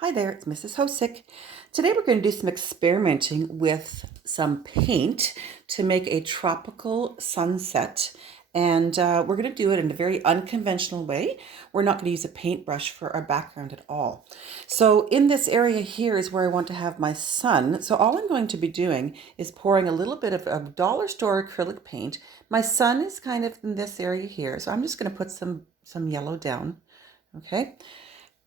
Hi there, it's Mrs. Hosick. Today we're going to do some experimenting with some paint to make a tropical sunset. And we're going to do it in a very unconventional way. We're not going to use a paintbrush for our background at all. So in this area here is where I want to have my sun. So all I'm going to be doing is pouring a little bit of a dollar store acrylic paint. My sun is kind of in this area here. So I'm just going to put some yellow down. Okay.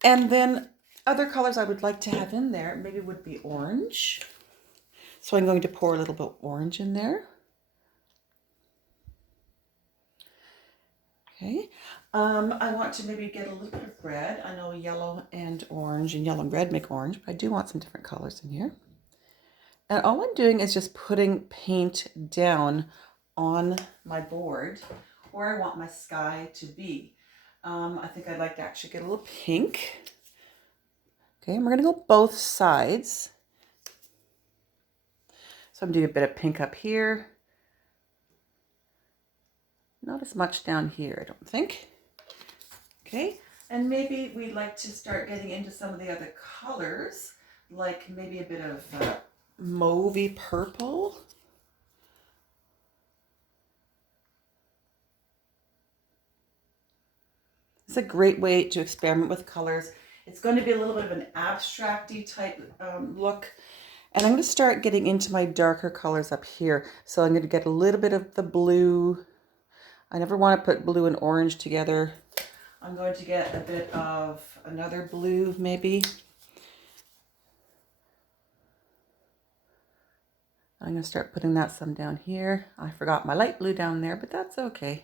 And then other colors I would like to have in there maybe would be orange. So I'm going to pour a little bit of orange in there. Okay. I want to maybe get a little bit of red. I know yellow and orange and yellow and red make orange, but I do want some different colors in here. And all I'm doing is just putting paint down on my board where I want my sky to be. I think I'd like to actually get a little pink. Okay, and we're going to go both sides. So I'm doing a bit of pink up here. Not as much down here, I don't think. Okay, and maybe we'd like to start getting into some of the other colors, like maybe a bit of mauvey purple. It's a great way to experiment with colors. It's going to be a little bit of an abstract-y type look. And I'm going to start getting into my darker colors up here. So I'm going to get a little bit of the blue. I never want to put blue and orange together. I'm going to get a bit of another blue maybe. I'm going to start putting that some down here. I forgot my light blue down there, but that's okay.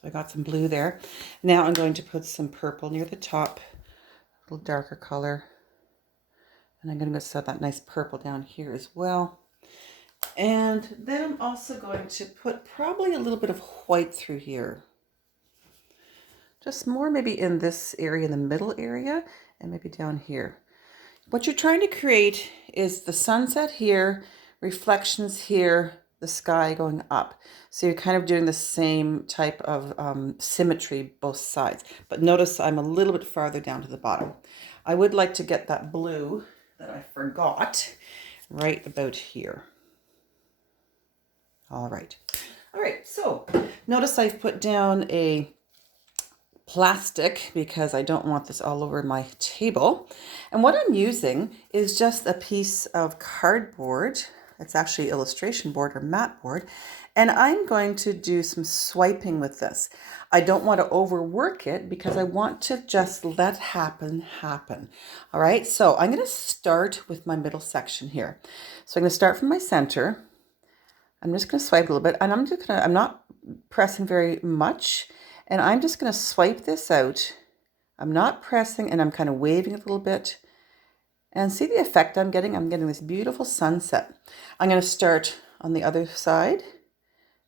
So I got some blue there. Now I'm going to put some purple near the top, a little darker color. And I'm going to set that nice purple down here as well. And then I'm also going to put probably a little bit of white through here. Just more maybe in this area, in the middle area, and maybe down here. What you're trying to create is the sunset here, reflections here, the sky going up. So you're kind of doing the same type of symmetry both sides. But notice I'm a little bit farther down to the bottom. I would like to get that blue that I forgot right about here. All right. All right, so notice I've put down a plastic because I don't want this all over my table. And what I'm using is just a piece of cardboard. It's actually illustration board or mat board. And I'm going to do some swiping with this. I don't want to overwork it because I want to just let happen. All right, so I'm going to start with my middle section here. So I'm going to start from my center. I'm just going to swipe a little bit, and I'm not pressing very much, and I'm just going to swipe this out. I'm not pressing, and I'm kind of waving a little bit, and see the effect I'm getting? I'm getting this beautiful sunset. I'm going to start on the other side,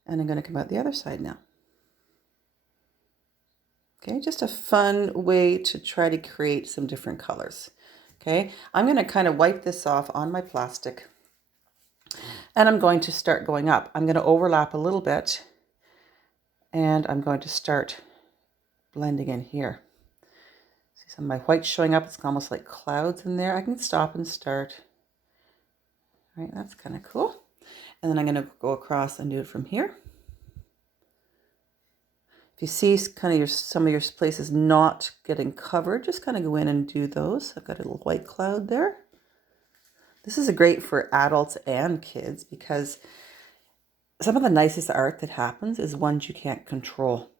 and I'm going to come out the other side now. Okay, just a fun way to try to create some different colors. Okay, I'm going to kind of wipe this off on my plastic. And I'm going to start going up. I'm going to overlap a little bit, and I'm going to start blending in here. See some of my white showing up. It's almost like clouds in there. I can stop and start. All right, that's kind of cool. And then I'm going to go across and do it from here. If you see kind of some of your places not getting covered, just kind of go in and do those. I've got a little white cloud there. This is great for adults and kids because some of the nicest art that happens is ones you can't control.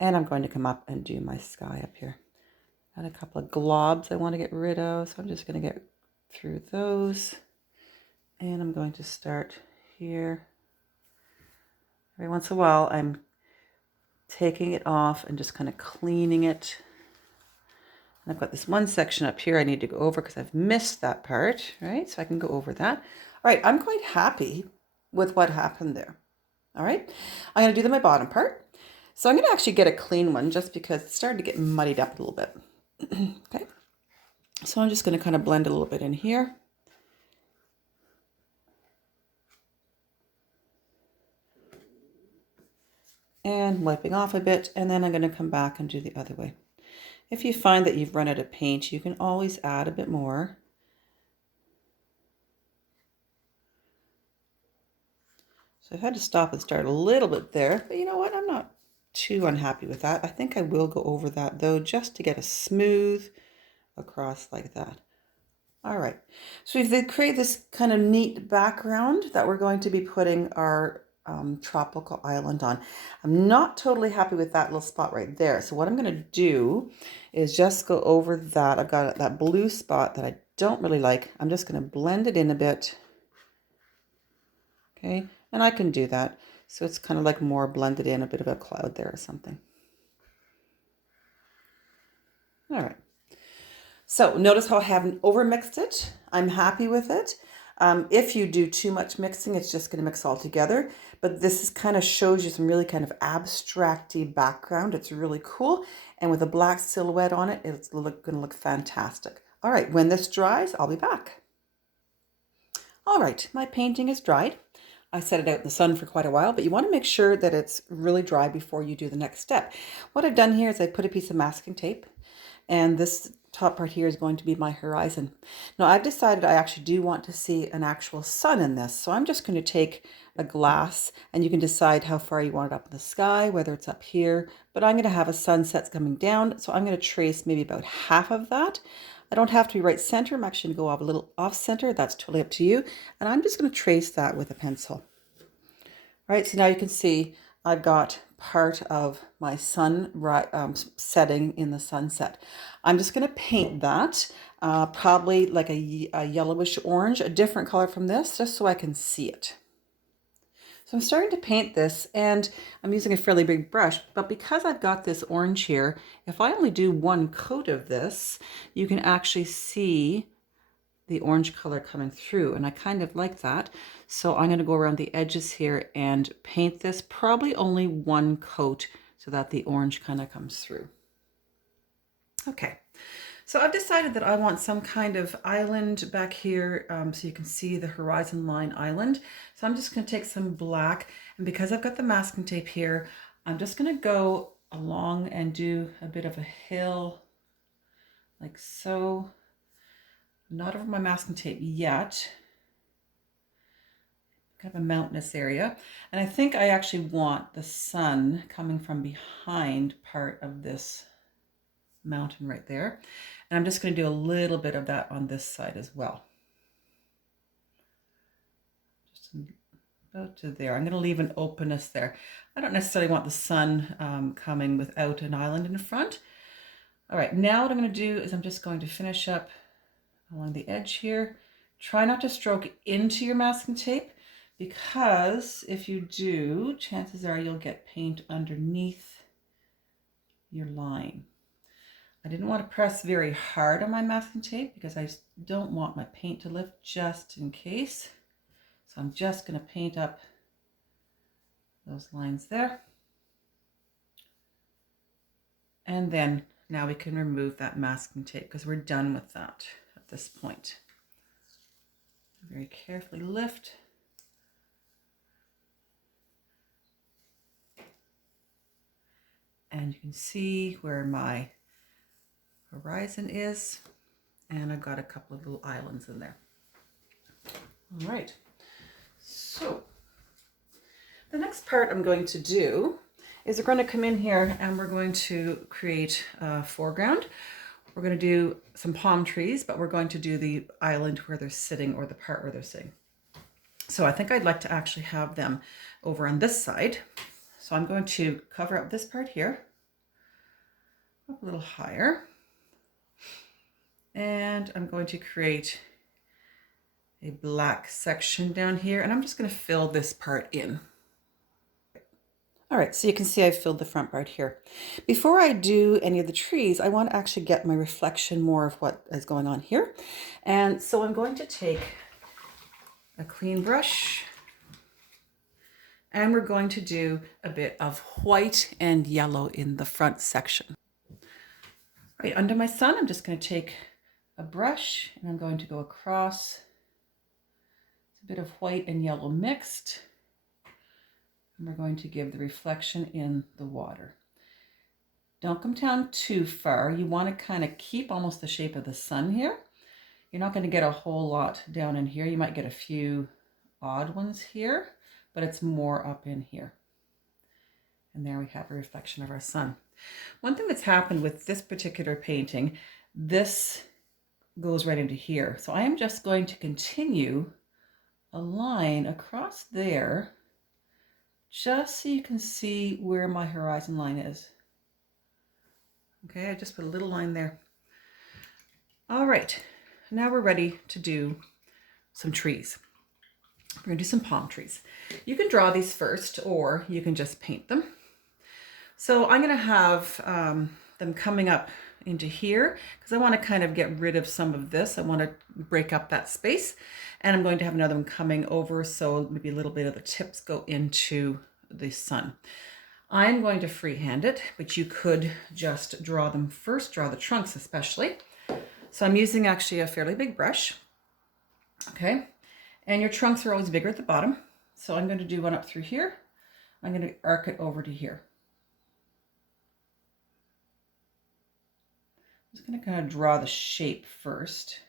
And I'm going to come up and do my sky up here. Got a couple of globs I want to get rid of, so I'm just going to get through those. And I'm going to start here. Every once in a while, I'm taking it off and just kind of cleaning it. And I've got this one section up here I need to go over because I've missed that part, right? So I can go over that. All right, I'm quite happy with what happened there. All right, I'm going to do my bottom part. So I'm going to actually get a clean one just because it started to get muddied up a little bit. Okay, so I'm just going to kind of blend a little bit in here. And wiping off a bit, and then I'm going to come back and do the other way. If you find that you've run out of paint, you can always add a bit more. So I've had to stop and start a little bit there, but you know what? I'm not too unhappy with that. I think I will go over that though, just to get a smooth across like that. All right, so we've created this kind of neat background that we're going to be putting our tropical island on. I'm not totally happy with that little spot right there. So what I'm going to do is just go over that. I've got that blue spot that I don't really like. I'm just going to blend it in a bit. Okay, and I can do that. So it's kind of like more blended in, a bit of a cloud there or something. All right. So notice how I haven't overmixed it. I'm happy with it. If you do too much mixing, it's just going to mix all together. But this is kind of shows you some really kind of abstract-y background. It's really cool. And with a black silhouette on it, it's going to look fantastic. All right, when this dries, I'll be back. All right, my painting is dried. I set it out in the sun for quite a while, but you want to make sure that it's really dry before you do the next step. What I've done here is I put a piece of masking tape, and this top part here is going to be my horizon. Now I've decided I actually do want to see an actual sun in this, so I'm just going to take a glass, and you can decide how far you want it up in the sky, whether it's up here, but I'm going to have a sunset coming down, so I'm going to trace maybe about half of that. I don't have to be right center. I'm actually going to go off a little off center. That's totally up to you. And I'm just going to trace that with a pencil. All right, so now you can see I've got part of my sun setting in the sunset. I'm just going to paint that, probably like a yellowish orange, a different color from this, just so I can see it. So I'm starting to paint this, and I'm using a fairly big brush, but because I've got this orange here, if I only do one coat of this, you can actually see the orange color coming through, and I kind of like that. So I'm going to go around the edges here and paint this, probably only one coat, so that the orange kind of comes through. Okay. So I've decided that I want some kind of island back here, so you can see the horizon line island. So I'm just going to take some black, and because I've got the masking tape here, I'm just going to go along and do a bit of a hill like so. Not over my masking tape yet. Kind of a mountainous area. And I think I actually want the sun coming from behind part of this mountain right there. And I'm just going to do a little bit of that on this side as well. Just about to there. I'm going to leave an openness there. I don't necessarily want the sun coming without an island in front. All right, now what I'm going to do is I'm just going to finish up along the edge here. Try not to stroke into your masking tape, because if you do, chances are you'll get paint underneath your line. I didn't want to press very hard on my masking tape because I don't want my paint to lift, just in case. So I'm just going to paint up those lines there. And then now we can remove that masking tape because we're done with that at this point. Very carefully lift. And you can see where my horizon is, and I've got a couple of little islands in there. All right, so the next part I'm going to do is we're going to come in here and we're going to create a foreground. We're going to do some palm trees, but we're going to do the island where they're sitting, or the part where they're sitting. So I think I'd like to actually have them over on this side. So I'm going to cover up this part here, up a little higher. And I'm going to create a black section down here, and I'm just going to fill this part in. All right, so you can see I've filled the front part here. Before I do any of the trees, I want to actually get my reflection more of what is going on here. And so I'm going to take a clean brush, and we're going to do a bit of white and yellow in the front section. Right under my sun, I'm just going to take a brush, and I'm going to go across. It's a bit of white and yellow mixed. And we're going to give the reflection in the water. Don't come down too far. You want to kind of keep almost the shape of the sun here. You're not going to get a whole lot down in here. You might get a few odd ones here, but it's more up in here. And there we have a reflection of our sun. One thing that's happened with this particular painting, this goes right into here. So I am just going to continue a line across there, just so you can see where my horizon line is. Okay, I just put a little line there. All right, now we're ready to do some trees. We're gonna do some palm trees. You can draw these first, or you can just paint them. So I'm gonna have them coming up into here because I want to kind of get rid of some of this. I want to break up that space, and I'm going to have another one coming over, so maybe a little bit of the tips go into the sun. I'm going to freehand it, but you could just draw them first, draw the trunks especially. So I'm using actually a fairly big brush. Okay, and your trunks are always bigger at the bottom. So I'm going to do one up through here. I'm going to arc it over to here. I'm just going to kind of draw the shape first.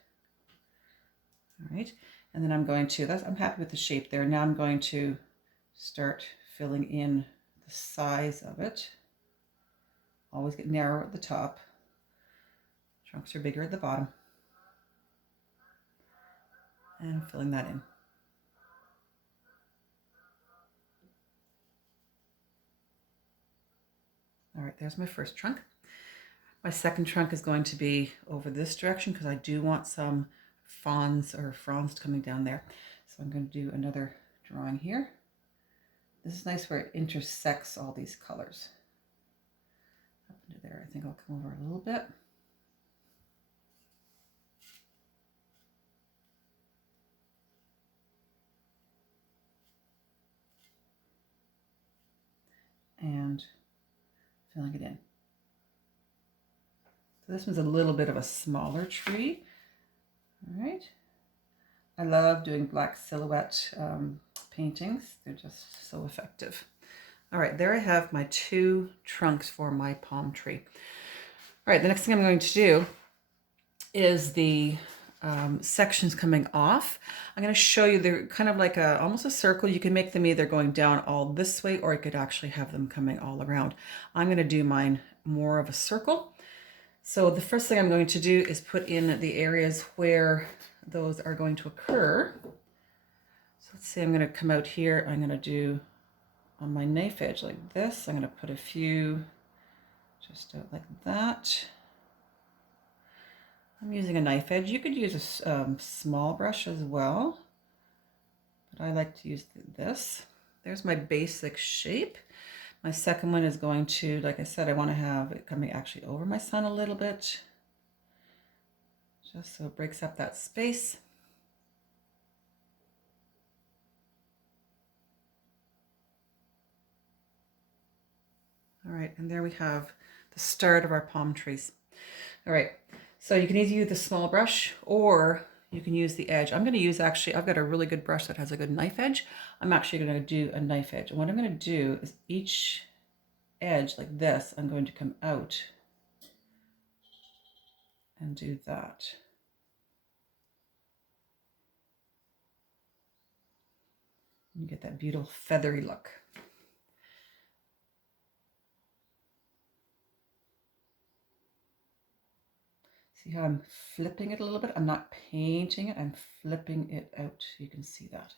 All right, and then I'm going to, I'm happy with the shape there. Now I'm going to start filling in the size of it. Always get narrower at the top. Trunks are bigger at the bottom. And filling that in. All right, there's my first trunk. My second trunk is going to be over this direction because I do want some fronds coming down there. So I'm going to do another drawing here. This is nice where it intersects all these colors. Up into there, I think I'll come over a little bit. And filling it in. So this one's a little bit of a smaller tree. All right. I love doing black silhouette paintings. They're just so effective. All right, there I have my two trunks for my palm tree. All right, the next thing I'm going to do is the sections coming off. I'm going to show you, they're kind of like almost a circle. You can make them either going down all this way, or you could actually have them coming all around. I'm going to do mine more of a circle. So the first thing I'm going to do is put in the areas where those are going to occur. So let's say I'm going to come out here. I'm going to do on my knife edge like this. I'm going to put a few just out like that. I'm using a knife edge. You could use a small brush as well, but I like to use this. There's my basic shape. My second one is going to, like I said, I want to have it coming actually over my sun a little bit, just so it breaks up that space. All right, and there we have the start of our palm trees. All right, so you can either use the small brush or you can use the edge. I'm going to use, actually, I've got a really good brush that has a good knife edge. I'm actually going to do a knife edge. And what I'm going to do is each edge like this, I'm going to come out and do that. You get that beautiful feathery look. See how I'm flipping it a little bit? I'm not painting it, I'm flipping it out. You can see that.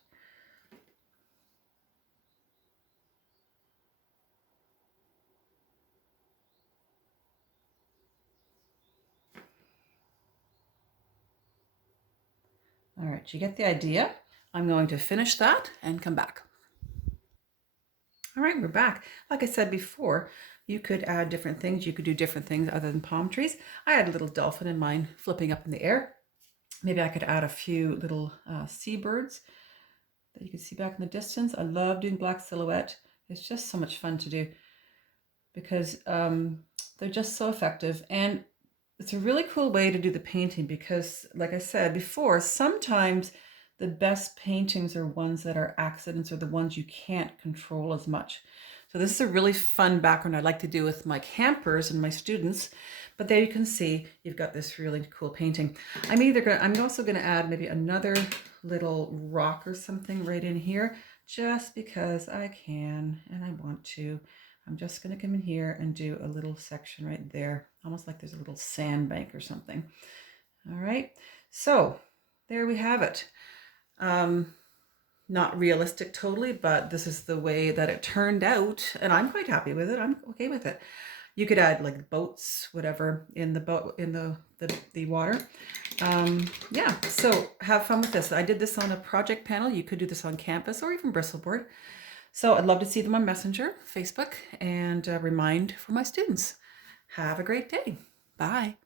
All right, you get the idea. I'm going to finish that and come back. All right, we're back. Like I said before, you could add different things. You could do different things other than palm trees. I had a little dolphin in mine flipping up in the air. Maybe I could add a few little seabirds that you can see back in the distance. I love doing black silhouette. It's just so much fun to do because they're just so effective. And it's a really cool way to do the painting because, like I said before, sometimes the best paintings are ones that are accidents or the ones you can't control as much. So this is a really fun background I like to do with my campers and my students. But there you can see you've got this really cool painting. I'm also gonna add maybe another little rock or something right in here, just because I can and I want to. I'm just gonna come in here and do a little section right there, almost like there's a little sandbank or something. All right, so there we have it. Not realistic totally, but this is the way that it turned out, and I'm quite happy with it. I'm okay with it. You could add like boats, whatever, in the boat in the water. Yeah, so have fun with this. I did this on a project panel. You could do this on Canvas or even Bristleborn. So I'd love to see them on Messenger, Facebook, and remind for my students. Have a great day. Bye.